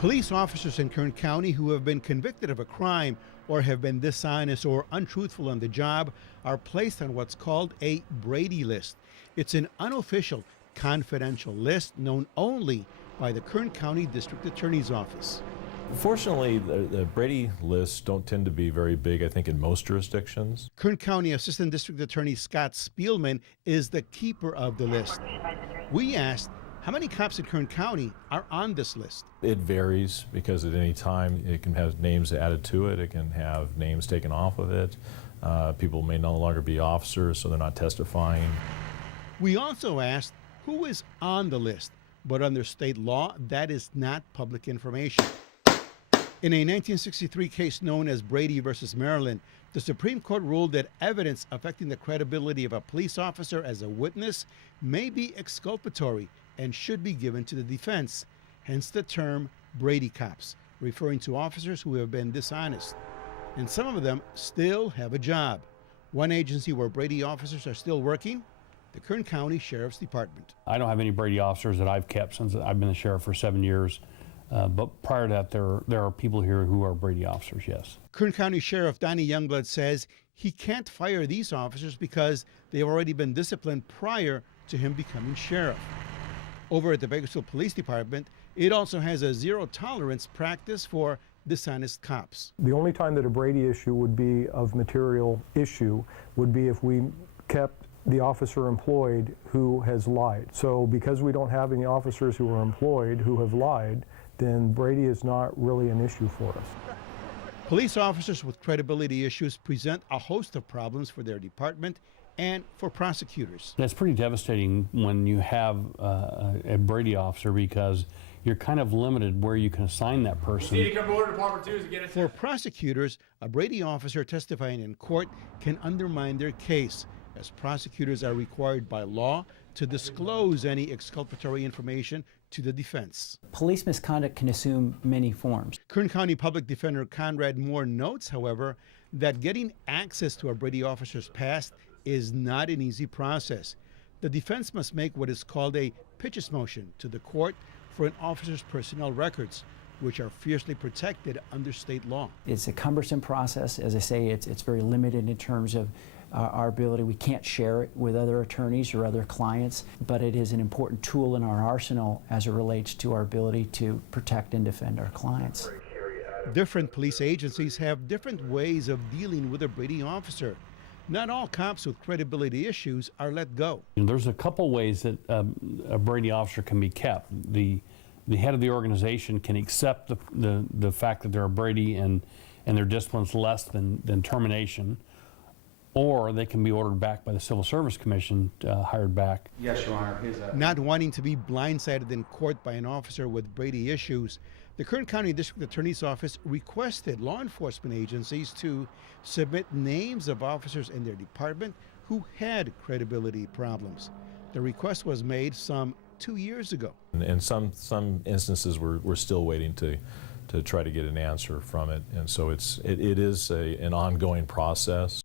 Police officers in Kern County who have been convicted of a crime or have been dishonest or untruthful on the job are placed on what's called a Brady list. It's an unofficial, confidential list known only by the Kern County District Attorney's Office. Fortunately, the Brady lists don't tend to be very big, I think, in most jurisdictions. Kern County Assistant District Attorney Scott Spielman is the keeper of the list. We asked how many cops in Kern County are on this list. It varies because at any time it can have names added to it, it can have names taken off of it. People may no longer be officers, so they're not testifying. We also asked who is on the list, but under state law, that is not public information. In a 1963 case known as Brady versus Maryland, the Supreme Court ruled that evidence affecting the credibility of a police officer as a witness may be exculpatory and should be given to the defense, hence the term Brady Cops, referring to officers who have been dishonest. And some of them still have a job. One agency where Brady officers are still working, the Kern County Sheriff's Department. I don't have any Brady officers that I've kept since I've been the sheriff for 7 years. But prior to that, there are people here who are Brady officers, yes. Kern County Sheriff Donnie Youngblood says he can't fire these officers because they've already been disciplined prior to him becoming sheriff. Over at the Bakersfield Police Department, it also has a zero-tolerance practice for dishonest cops. The only time that a Brady issue would be of material issue would be if we kept the officer employed who has lied. So because we don't have any officers who are employed who have lied, then Brady is not really an issue for us. Police officers with credibility issues present a host of problems for their department and for prosecutors. It's pretty devastating when you have a Brady officer because you're kind of limited where you can assign that person. For prosecutors, a Brady officer testifying in court can undermine their case, as prosecutors are required by law to disclose any exculpatory information to the defense. Police misconduct can assume many forms. Kern County Public Defender Conrad Moore notes, however, that getting access to a Brady officer's past is not an easy process. The defense must make what is called a pitches motion to the court for an officer's personnel records, which are fiercely protected under state law. It's a cumbersome process. As I say, it's very limited in terms of our ability. We can't share it with other attorneys or other clients, but it is an important tool in our arsenal as it relates to our ability to protect and defend our clients. Different police agencies have different ways of dealing with a Brady officer. Not all cops with credibility issues are let go. There's a couple ways that a Brady officer can be kept. The head of the organization can accept the fact that they're a Brady and their discipline's less than termination, or they can be ordered back by the Civil Service Commission, hired back. Yes, Your Honor. Not wanting to be blindsided in court by an officer with Brady issues, the Kern County District Attorney's Office requested law enforcement agencies to submit names of officers in their department who had credibility problems. The request was made some 2 years ago. In some instances, we're still waiting to try to get an answer from it, and so it is an ongoing process.